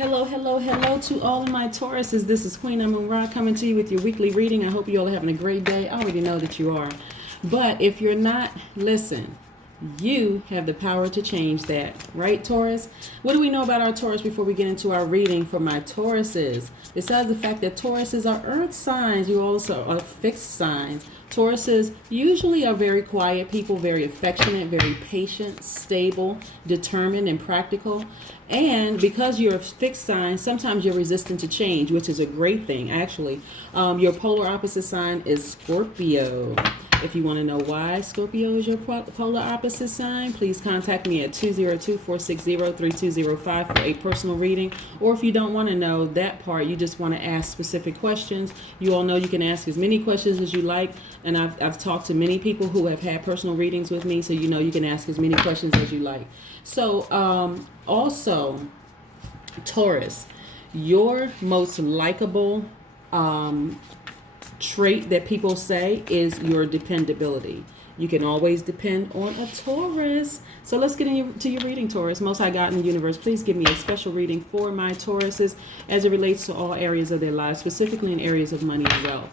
Hello, hello, hello to all of my Tauruses. This is Queen Amun Ra coming to you with your weekly reading. I hope you all are having a great day. I already know that you are. But if you're not, listen, you have the power to change that. Right, Taurus? What do we know about our Taurus before we get into our reading for my Tauruses? Besides the fact that Tauruses are earth signs, you also are fixed signs. Tauruses usually are very quiet people, very affectionate, very patient, stable, determined, and practical. And because you're a fixed sign, sometimes you're resistant to change, which is a great thing, actually. Your polar opposite sign is Scorpio. If you want to know why Scorpio is your polar opposite sign, please contact me at 202-460-3205 for a personal reading. Or if you don't want to know that part, you just want to ask specific questions, you all know you can ask as many questions as you like. And I've talked to many people who have had personal readings with me, so you know you can ask as many questions as you like. So also, Taurus, your most likable trait that people say is your dependability. You can always depend on a Taurus. So let's get into your reading, Taurus. Most High God in the universe, please give me a special reading for my Tauruses as it relates to all areas of their lives, specifically in areas of money and wealth.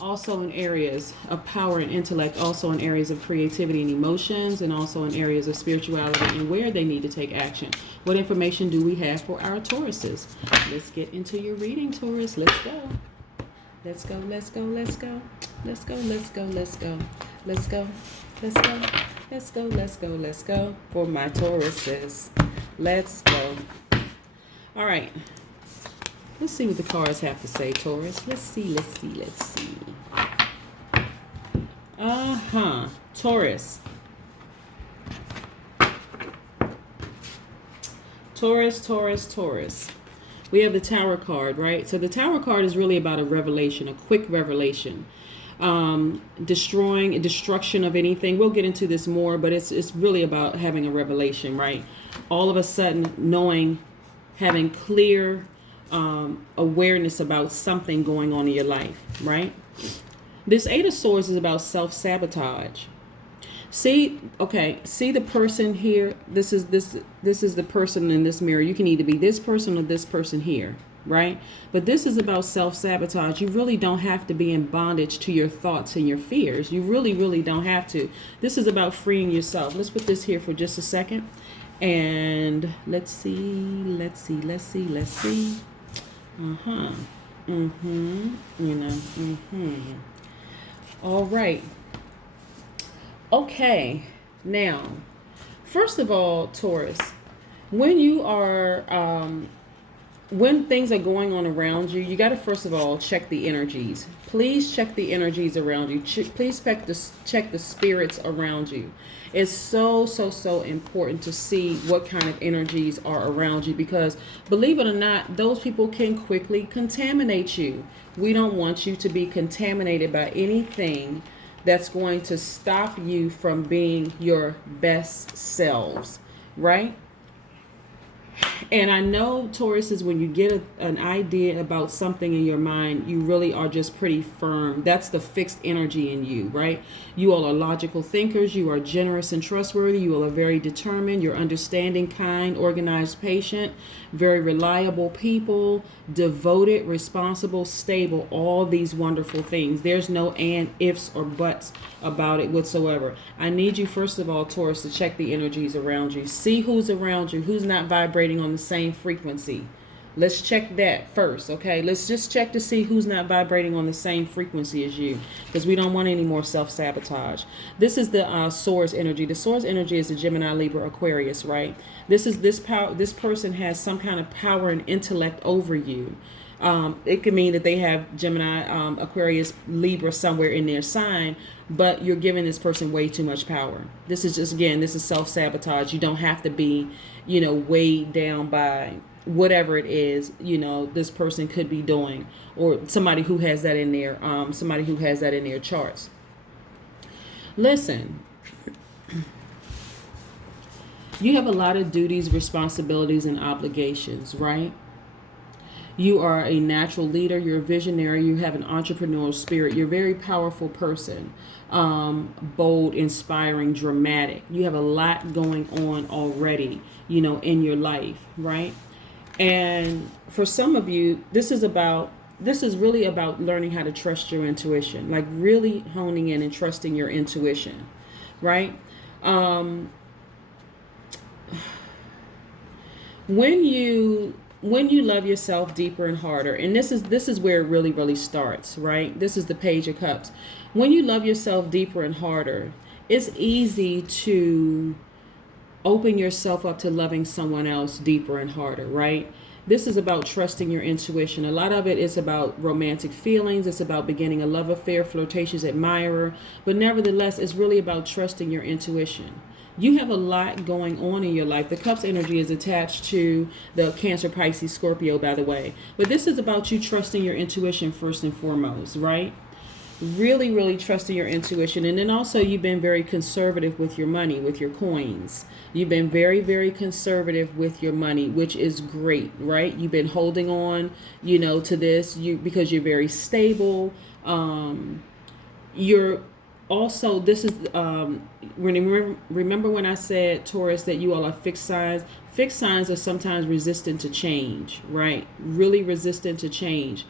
Also in areas of power and intellect, also in areas of creativity and emotions, and also in areas of spirituality and where they need to take action. What information do we have for our Tauruses? Let's get into your reading, Taurus. Let's go. Let's go, let's go, let's go. Let's go, let's go, let's go. Let's go, let's go, let's go, let's go, let's go. For my Tauruses. Let's go. All right. Let's see what the cards have to say, Taurus. Let's see, let's see, let's see. Taurus. Taurus, Taurus, Taurus. We have the Tower card, right? So the Tower card is really about a revelation, a quick revelation. Destruction of anything. We'll get into this more, but it's really about having a revelation, right? All of a sudden knowing, having clear awareness about something going on in your life, right? This Eight of Swords is about self-sabotage. See the person here. This is the person in this mirror. You can either be this person or this person here, right? But this is about self-sabotage. You really don't have to be in bondage to your thoughts and your fears. You really, really don't have to. This is about freeing yourself. Let's put this here for just a second. And let's see. All right. Okay. Now, first of all, Taurus, when you are, when things are going on around you, you got to first of all check the energies. Please check the energies around you. Please check the spirits around you. It's so important to see what kind of energies are around you, because believe it or not, those people can quickly contaminate you. We don't want you to be contaminated by anything that's going to stop you from being your best selves, right? And I know, Taurus, is when you get an idea about something in your mind, you really are just pretty firm. That's the fixed energy in you, right? You all are logical thinkers. You are generous and trustworthy. You all are very determined. You're understanding, kind, organized, patient, very reliable people, devoted, responsible, stable, all these wonderful things. There's no and, ifs, or buts about it whatsoever. I need you, first of all, Taurus, to check the energies around you. See who's around you, who's not vibrating on the same frequency. Let's check that first, okay? Let's just check to see who's not vibrating on the same frequency as you, because we don't want any more self-sabotage. This is the Swords energy. The Swords energy is the Gemini, Libra, Aquarius, right? This power. This person has some kind of power and intellect over you. It could mean that they have Gemini, Aquarius, Libra somewhere in their sign, but you're giving this person way too much power. This is just, again, this is self-sabotage. You don't have to be, weighed down by whatever it is, this person could be doing, or somebody who has that in their, charts. Listen, you have a lot of duties, responsibilities, and obligations, right? You are a natural leader. You're a visionary. You have an entrepreneurial spirit. You're a very powerful person. Bold, inspiring, dramatic. You have a lot going on already, in your life, right? And for some of you, this is really about learning how to trust your intuition, like really honing in and trusting your intuition, right? Um, when you love yourself deeper and harder, and this is where it really starts, right? This is the Page of Cups. When you love yourself deeper and harder, it's easy to open yourself up to loving someone else deeper and harder, right? This is about trusting your intuition. A lot of it is about romantic feelings. It's about beginning a love affair, flirtatious admirer. But nevertheless, it's really about trusting your intuition. You have a lot going on in your life. The Cups energy is attached to the Cancer, Pisces, Scorpio, by the way. But this is about you trusting your intuition first and foremost, right? Really trusting your intuition. And then also, you've been very conservative with your money, with your coins. You've been very conservative with your money, which is great, right? You've been holding on, to this because you're very stable. You're also, this is remember when I said, Taurus, that you all are fixed signs. Fixed signs are sometimes resistant to change, right? Really resistant to change.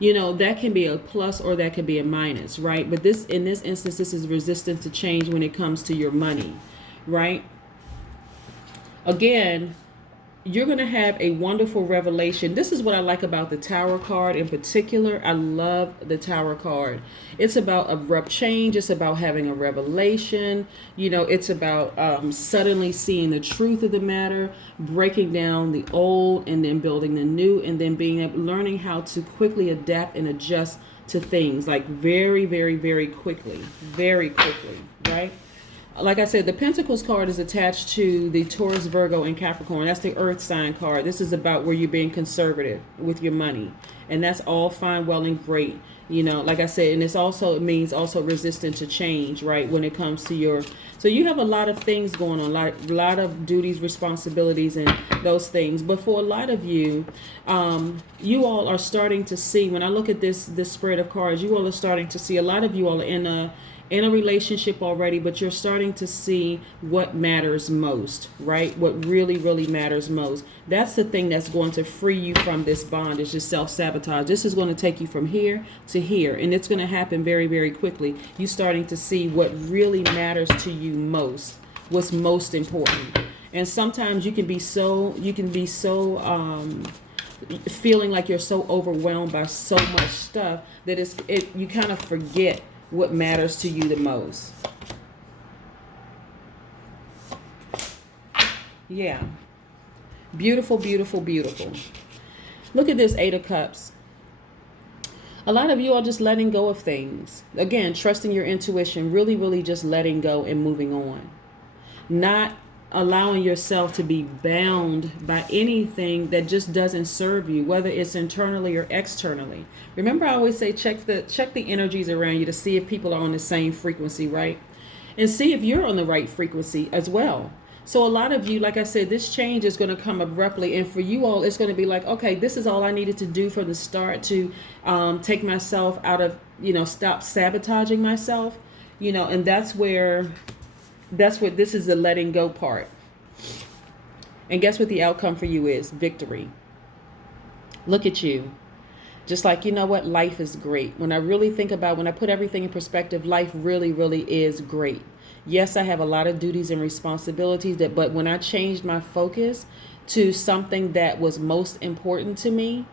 That can be a plus or that can be a minus, right? But in this instance, this is resistant to change when it comes to your money, right? Again, you're going to have a wonderful revelation. This is what I like about the Tower card in particular. I love the Tower card. It's about abrupt change. It's about having a revelation. It's about suddenly seeing the truth of the matter, breaking down the old and then building the new, and then learning how to quickly adapt and adjust to things, like very quickly, right? Like I said, the Pentacles card is attached to the Taurus, Virgo, and Capricorn. That's the Earth sign card. This is about where you're being conservative with your money. And that's all fine, well, and great. Like I said, and it means also resistant to change, right? When it comes to so you have a lot of things going on, a lot of duties, responsibilities, and those things. But for a lot of you, you all are starting to see, when I look at this spread of cards, you all are starting to see, a lot of you all are in a relationship already, but you're starting to see what matters most, right? What really matters most. That's the thing that's going to free you from this bondage, this self-sabotage. This is going to take you from here to here, and it's going to happen very quickly. You're starting to see what really matters to you most, what's most important. And sometimes you can be so feeling like you're so overwhelmed by so much stuff that you kind of forget what matters to you the most. Yeah. Beautiful. Look at this Eight of Cups. A lot of you are just letting go of things. Again, trusting your intuition, really just letting go and moving on. Not allowing yourself to be bound by anything that just doesn't serve you, whether it's internally or externally. Remember, I always say check the energies around you to see if people are on the same frequency, right? And see if you're on the right frequency as well. So a lot of you, like I said, this change is going to come abruptly, and for you all, it's going to be like, okay, this is all I needed to do from the start to take myself out of, stop sabotaging myself, and that's what this is, the letting go part. And guess what the outcome for you is? Victory. Look at you. Just like, what? Life is great. When I put everything in perspective, life really is great. Yes, I have a lot of duties and responsibilities, but when I changed my focus to something that was most important to me,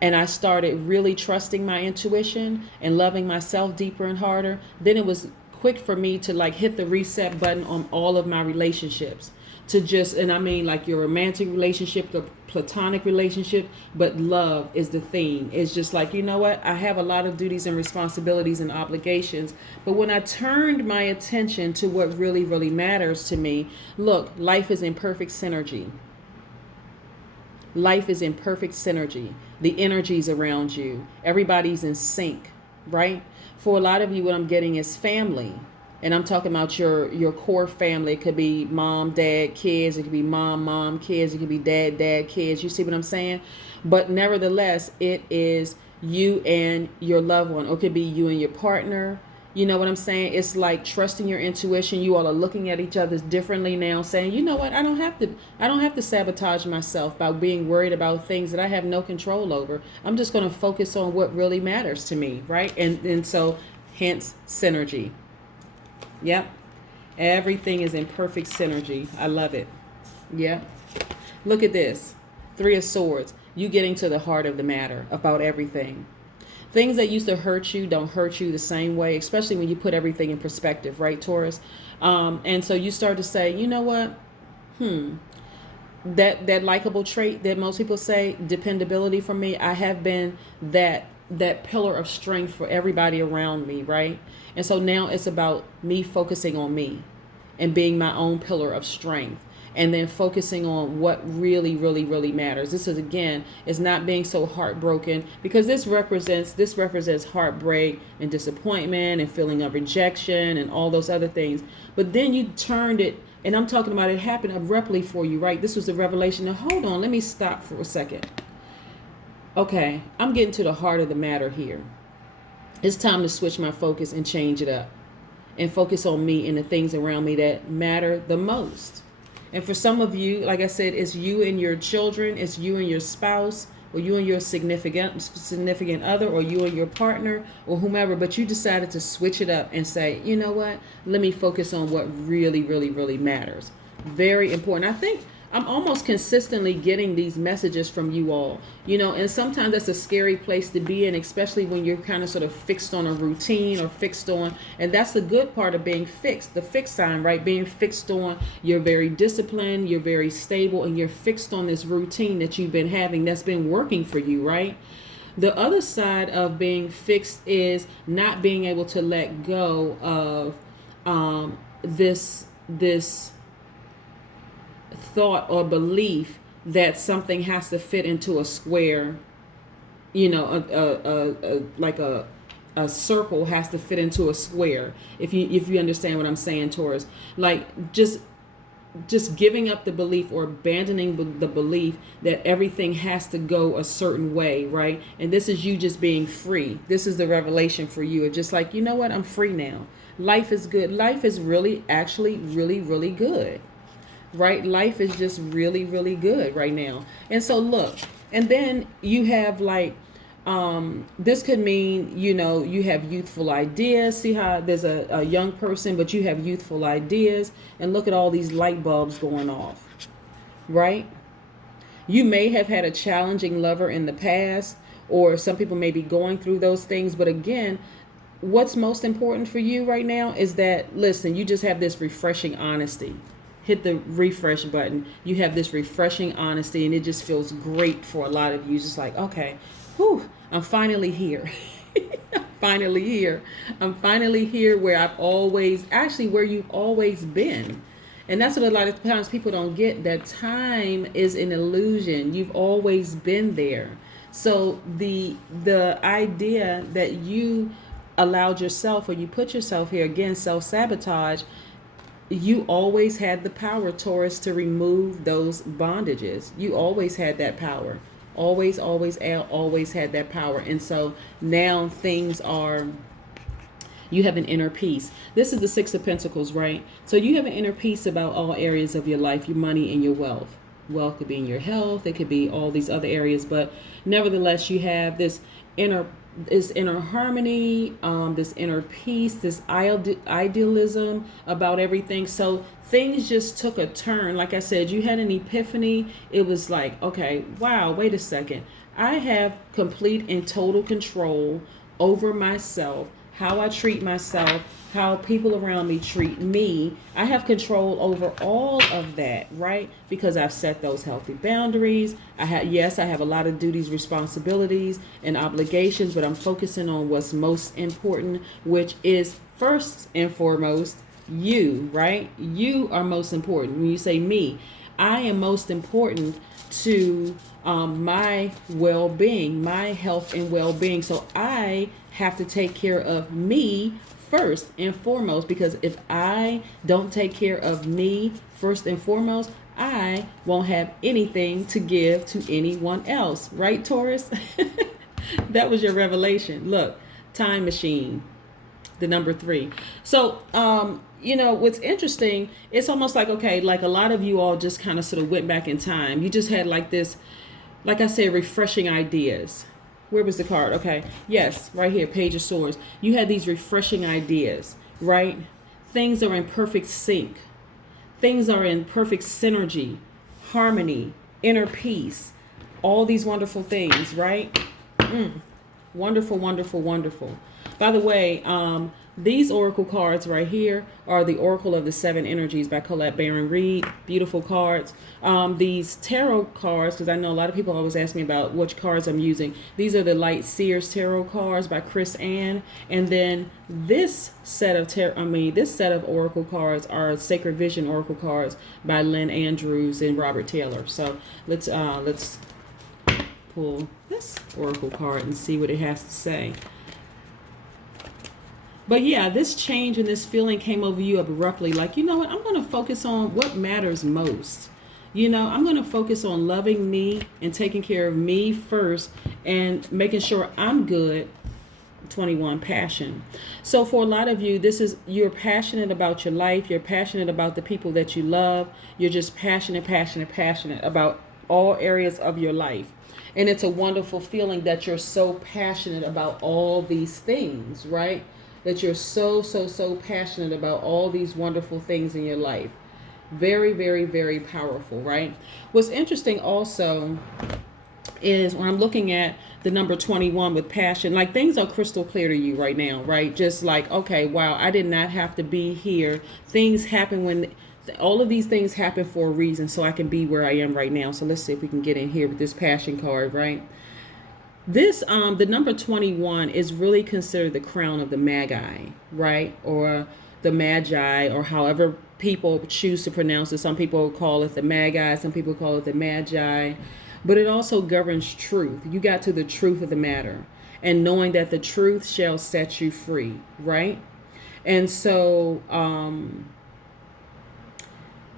and I started really trusting my intuition and loving myself deeper and harder, then it was quick for me to hit the reset button on all of my relationships. And I mean like your romantic relationship, the platonic relationship, but love is the theme. It's just like, what? I have a lot of duties and responsibilities and obligations, but when I turned my attention to what really matters to me, look, life is in perfect synergy. Life is in perfect synergy. The energies around you, everybody's in sync, right? For a lot of you, what I'm getting is family. And I'm talking about your core family. It could be mom, dad, kids. It could be mom, kids. It could be dad, kids. You see what I'm saying? But nevertheless, it is you and your loved one. Or it could be you and your partner. You know what I'm saying? It's like trusting your intuition. You all are looking at each other differently now, saying, you know what, I don't have to sabotage myself by being worried about things that I have no control over. I'm just going to focus on what really matters to me, right? And so hence synergy. Yep. Everything is in perfect synergy. I love it. Yep. Look at this. Three of Swords. You getting to the heart of the matter about everything. Things that used to hurt you don't hurt you the same way, especially when you put everything in perspective, right, Taurus? And so you start to say, you know what? That likable trait that most people say, dependability for me, I have been that pillar of strength for everybody around me, right? And so now it's about me focusing on me and being my own pillar of strength. And then focusing on what really, really, really matters. This is, again, is not being so heartbroken, because this represents heartbreak and disappointment and feeling of rejection and all those other things. But then you turned it, and I'm talking about it happened abruptly for you, right? This was the revelation. Now, hold on, let me stop for a second. Okay, I'm getting to the heart of the matter here. It's time to switch my focus and change it up and focus on me and the things around me that matter the most. And for some of you, like I said, it's you and your children, it's you and your spouse, or you and your significant other, or you and your partner, or whomever. But you decided to switch it up and say, you know what? Let me focus on what really, really, really matters. Very important. I think I'm almost consistently getting these messages from you all, you know, and sometimes that's a scary place to be in, especially when you're kind of sort of fixed on a routine or fixed on, and that's the good part of being fixed, the fixed sign, right? Being fixed on, you're very disciplined, you're very stable, and you're fixed on this routine that you've been having that's been working for you, right? The other side of being fixed is not being able to let go of this thought or belief that something has to fit into a square, you know, like a circle has to fit into a square. If you understand what I'm saying, Taurus, like just giving up the belief or abandoning the belief that everything has to go a certain way, right? And this is you just being free. This is the revelation for you. It's just like, you know what? I'm free now. Life is good. Life is really, actually, really, really good. Right? Life is just really, really good right now. And so look, and then you have like, this could mean, you know, you have youthful ideas. See how there's a young person, but you have youthful ideas, and look at all these light bulbs going off, right? You may have had a challenging lover in the past, or some people may be going through those things. But again, what's most important for you right now is that, listen, you just have this refreshing honesty. Hit the refresh button. You have this refreshing honesty, and it just feels great for a lot of you. Just like, okay, whew, I'm finally here. I'm finally here. I'm finally here where where you've always been. And that's what a lot of times people don't get, that time is an illusion. You've always been there. So the idea that you allowed yourself, or you put yourself here, again, self-sabotage, you always had the power, Taurus, to remove those bondages. You always had that power. Always had that power. And so now you have an inner peace. This is the Six of Pentacles, right? So you have an inner peace about all areas of your life, your money and your wealth. Wealth could be in your health. It could be all these other areas. But nevertheless, you have this inner harmony, this inner peace, this idealism about everything. So things just took a turn. Like I said, you had an epiphany. It was like, okay, wow, wait a second. I have complete and total control over myself, how I treat myself, how people around me treat me. I have control over all of that, right? Because I've set those healthy boundaries. I have a lot of duties, responsibilities, and obligations, but I'm focusing on what's most important, which is first and foremost you, right? You are most important. When you say me, I am most important to my well-being, my health and well-being. So I have to take care of me first and foremost, because if I don't take care of me first and foremost, I won't have anything to give to anyone else. Right, Taurus? That was your revelation. Look, time machine. the number 3. So, you know, what's interesting, it's almost like, okay, like a lot of you all just kind of sort of went back in time. You just had like this, like I said, refreshing ideas. Where was the card? Okay. Yes, right here, Page of Swords. You had these refreshing ideas, right? Things are in perfect sync. Things are in perfect synergy, harmony, inner peace, all these wonderful things, right? Wonderful, wonderful, wonderful. By the way, these oracle cards right here are the Oracle of the Seven Energies by Colette Baron Reed. Beautiful cards. These tarot cards, because I know a lot of people always ask me about which cards I'm using. These are the Light Seers Tarot cards by Chris Ann. And then this set of this set of oracle cards are Sacred Vision oracle cards by Lynn Andrews and Robert Taylor. So let's pull this oracle card and see what it has to say. But yeah, this change and this feeling came over you abruptly. Like, you know what? I'm going to focus on what matters most. You know, I'm going to focus on loving me and taking care of me first and making sure I'm good. 21, passion. So for a lot of you, you're passionate about your life. You're passionate about the people that you love. You're just passionate about all areas of your life. And it's a wonderful feeling that you're so passionate about all these things, right? That you're so passionate about all these wonderful things in your life. Very, very, very powerful, right? What's interesting also is when I'm looking at the number 21 with passion, like things are crystal clear to you right now, right? Just like, okay, wow, I did not have to be here. Things happen when all of these things happen for a reason, so I can be where I am right now. So let's see if we can get in here with this passion card, right? This, the number 21 is really considered the crown of the Magi, right? Or the Magi, or however people choose to pronounce it. Some people call it the Magi, some people call it the Magi. But it also governs truth. You got to the truth of the matter. And knowing that the truth shall set you free, right? And so,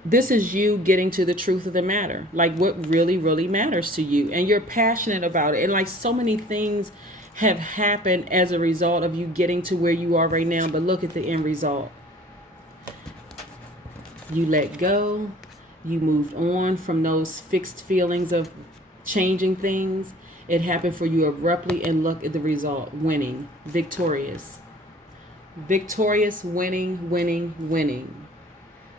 this is you getting to the truth of the matter, like what really, really matters to you. And you're passionate about it. And like so many things have happened as a result of you getting to where you are right now. But look at the end result. You let go. You moved on from those fixed feelings of changing things. It happened for you abruptly. And look at the result. Winning. Victorious. Victorious, winning, winning, winning.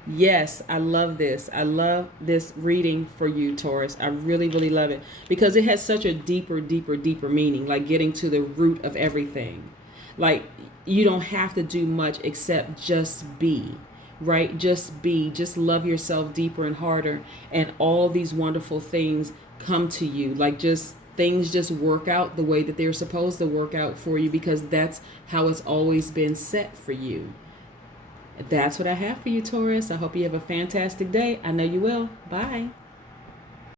Yes, I love this. I love this reading for you, Taurus. I really, really love it because it has such a deeper, deeper, deeper meaning, like getting to the root of everything. Like you don't have to do much except just be, right? Just be, just love yourself deeper and harder. And all these wonderful things come to you. Like just things just work out the way that they're supposed to work out for you because that's how it's always been set for you. That's what I have for you, Taurus. I hope you have a fantastic day. I know you will. Bye.